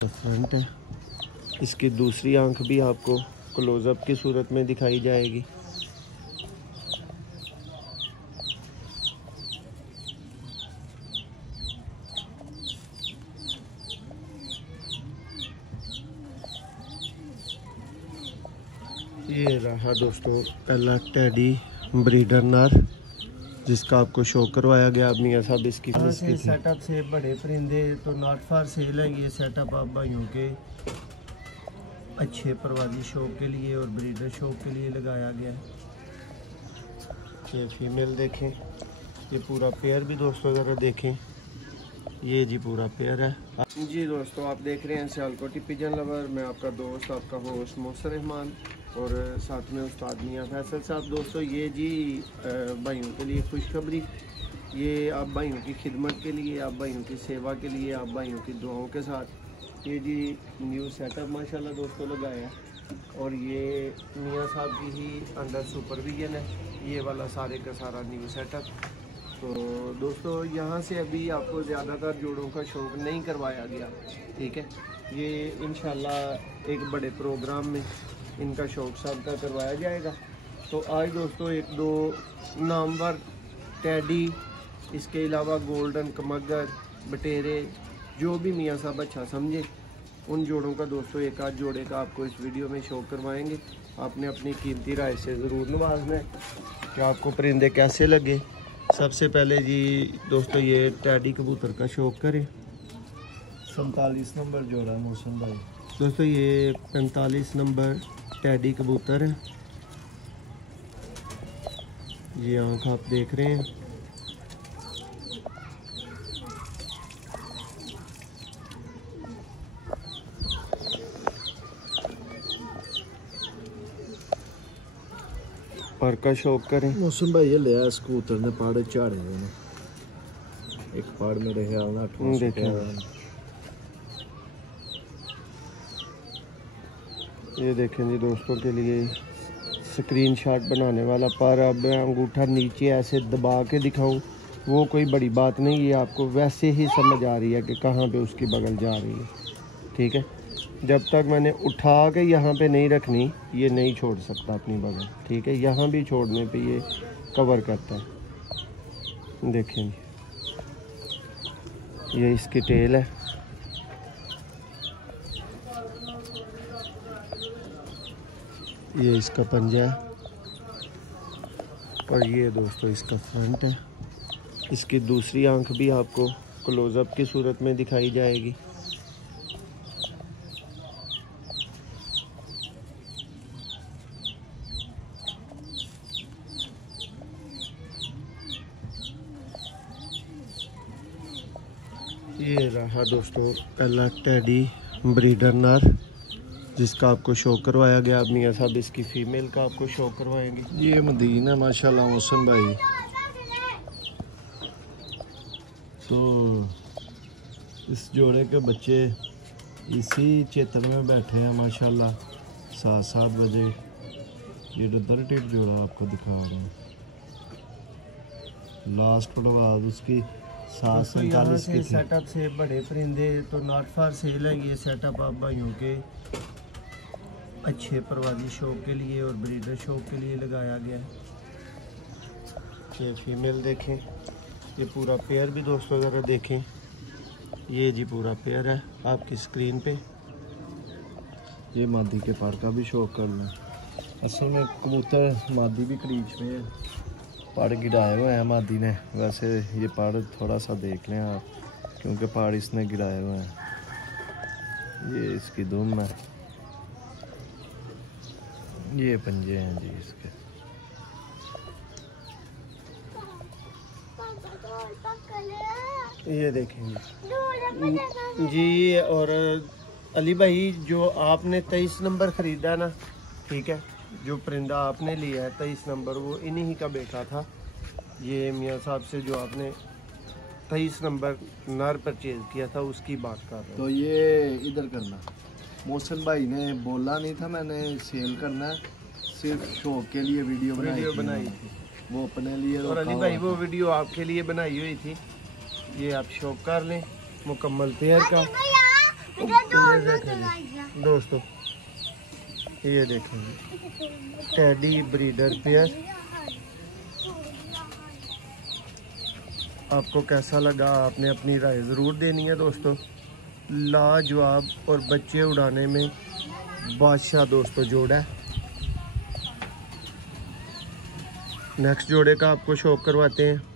Front है। इसकी दूसरी आंख भी आपको क्लोजअप की सूरत में दिखाई जाएगी। ये रहा दोस्तों पहला टेडी ब्रीडर नर, जिसका आपको शो करवाया गया। अब मियां साहब इसकी सेटअप से बड़े परिंदे तो नॉट फॉर सेल है। ये सेटअप आप भाइयों के अच्छे परवाजी शौक के लिए और ब्रीडर शौक के लिए लगाया गया है। ये फीमेल देखें, ये पूरा पेयर भी दोस्तों ज़रा देखें, ये जी पूरा पेयर है जी। दोस्तों आप देख रहे हैं सियालकोटी पिजन लवर। मैं आपका दोस्त, आपका होस्ट मोहसिन रहमान और साथ में उस्ताद मियां फैसल साहब। दोस्तों ये जी भाइयों के लिए खुशखबरी, ये आप भाइयों की खिदमत के लिए, आप भाइयों की सेवा के लिए, आप भाइयों की दुआओं के साथ ये जी न्यू सेटअप माशाल्लाह दोस्तों लगाया है। और ये मियां साहब की ही अंडर सुपरविजन है ये वाला सारे का सारा न्यू सेटअप। तो दोस्तों यहाँ से अभी आपको ज़्यादातर जोड़ों का शौक़ नहीं करवाया गया, ठीक है। ये इंशाल्लाह एक बड़े प्रोग्राम में इनका शौक़ साहब का करवाया जाएगा। तो आज दोस्तों एक दो नामवर टेडी, इसके अलावा गोल्डन कमगर, बटेरे, जो भी मियाँ साहब अच्छा समझे उन जोड़ों का दोस्तों एक आध जोड़े का आपको इस वीडियो में शौक़ करवाएंगे। आपने अपनी कीमती राय से ज़रूर नवाजना है कि आपको परिंदे कैसे लगे। सबसे पहले जी दोस्तों ये टेडी कबूतर का शौक़ करें। 47 नंबर जोड़ा है मौसम भाई। दोस्तों ये 45 नंबर टेडी कबूतर है। ये आँख आप देख रहे हैं। पर का शौक़ करें मौसम भाई। ये लिया स्कूटर ने पहाड़ चाड़े हैं, एक पहाड़ में रहे आना ये देखें जी दोस्तों के लिए स्क्रीनशॉट बनाने वाला पर। अब मैं अंगूठा नीचे ऐसे दबा के दिखाऊं वो कोई बड़ी बात नहीं, ये आपको वैसे ही समझ आ रही है कि कहाँ पे उसकी बगल जा रही है, ठीक है। जब तक मैंने उठा के यहाँ पे नहीं रखनी ये नहीं छोड़ सकता अपनी बगल, ठीक है। यहाँ भी छोड़ने पे ये कवर करता है। देखें ये इसकी टेल है। ये इसका पंजा है और ये दोस्तों इसका फ्रंट है। इसकी दूसरी आंख भी आपको क्लोजअप की सूरत में दिखाई जाएगी। ये रहा दोस्तों पहला टेडी ब्रीडर नर, जिसका आपको शो करवाया गया। अब मियां साहब इसकी फीमेल का आपको शो करवाएंगे। ये मदीना है माशाल्लाह मौसम भाई। तो इस जोड़े के बच्चे इसी क्षेत्र में बैठे हैं माशाल्लाह 7 बजे। ये डर टिप जोड़ा आपको दिखा रहे हैं। लास्ट फुटबाद उसकी 747 की सेटअप से बड़े परिंदे तो नॉट फॉर सेल है। ये सेटअप आप भाइयों के अच्छे परवाजी शौक के लिए और ब्रीडर शौक के लिए लगाया गया है। ये फीमेल देखें, ये पूरा पेयर भी दोस्तों ज़रा देखें, ये जी पूरा पेयर है आपकी स्क्रीन पे। ये मादी के पार का भी शौक करना। असल में कबूतर मादी भी क्रीच में है, पहाड़ गिराए हुए हैं मादी ने। वैसे ये पहाड़ थोड़ा सा देख लें आप, क्योंकि पहाड़ इसने गिराए हुए हैं। ये इसकी दुम है, ये पंजे हैं जी इसके। ये देखेंगे जी। और अली भाई जो आपने 23 नंबर ख़रीदा ना, ठीक है, जो परिंदा आपने लिया है 23 नंबर वो इन्हीं का बेटा था। ये मियाँ साहब से जो आपने 23 नंबर नर परचेज किया था उसकी बात कर रहे हैं। तो ये इधर करना, मोहसिन भाई ने बोला नहीं था मैंने सेल करना है, सिर्फ शौक के लिए वीडियो बनाई थी वो अपने लिए। और अली भाई वो वीडियो आपके लिए बनाई हुई थी। ये आप शौक कर लें मुकम्मल पेयर का। दोस्तों ये देखें टेडी ब्रीडर पेयर। आपको कैसा लगा आपने अपनी राय ज़रूर देनी है दोस्तों। लाजवाब और बच्चे उड़ाने में बादशाह दोस्तों जोड़ा है। नेक्स्ट जोड़े का आपको शौक करवाते हैं।